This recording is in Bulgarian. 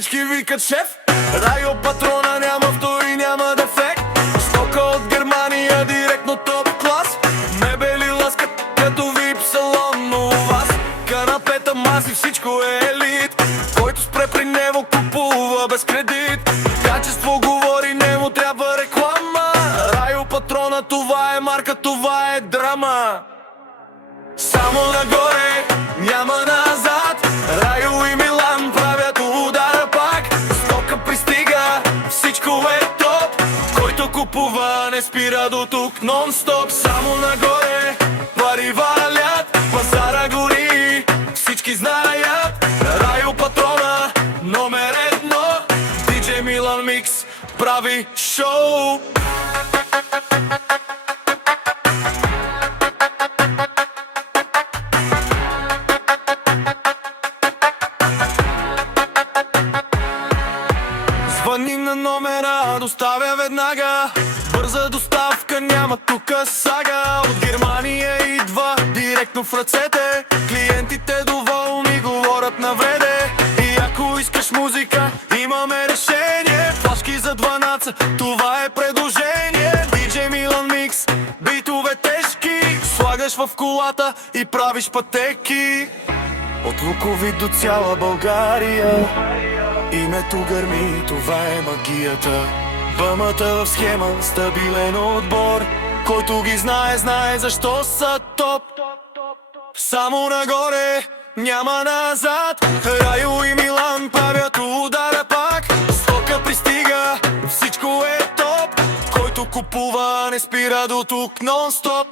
всички викат шеф. Райо патрона няма втори, няма дефект. Стока от Германия, директно топ клас. Мебели ласкат като вип салон, но у вас канапета, маси, всичко е елит. Който спре при него купува без кредит. Качество говори, не му трябва реклама. Райо патрона, това е марка, това е драма. Само нагоре, няма назад. Райо и Милан правят удара пак. Стока пристига, всичко е топ. Който купува не спира до тук нон-стоп. Само нагоре, пари валят, пазара гори, всички знаят. Райо патрона, номер едно. DJ Милан Микс прави шоу. Звъни на номера, доставя веднага. Бърза доставка, няма тука сага. От Германия идва директно в ръцете. Клиентите доволни, говорят навреде. И ако искаш музика, имаме решение. Флашки за 12, това е предложение. DJ Милан Микс, битове тежки. Слагаш в колата и правиш пътеки. От Луковит до цяла България името гърми, това е магията. Бъмата в схема, стабилен отбор. Който ги знае, знае защо са топ. Само нагоре, няма назад. Райо и Милан правят удара пак. Стока пристига, всичко е топ. Който купува не спира до тук нон-стоп.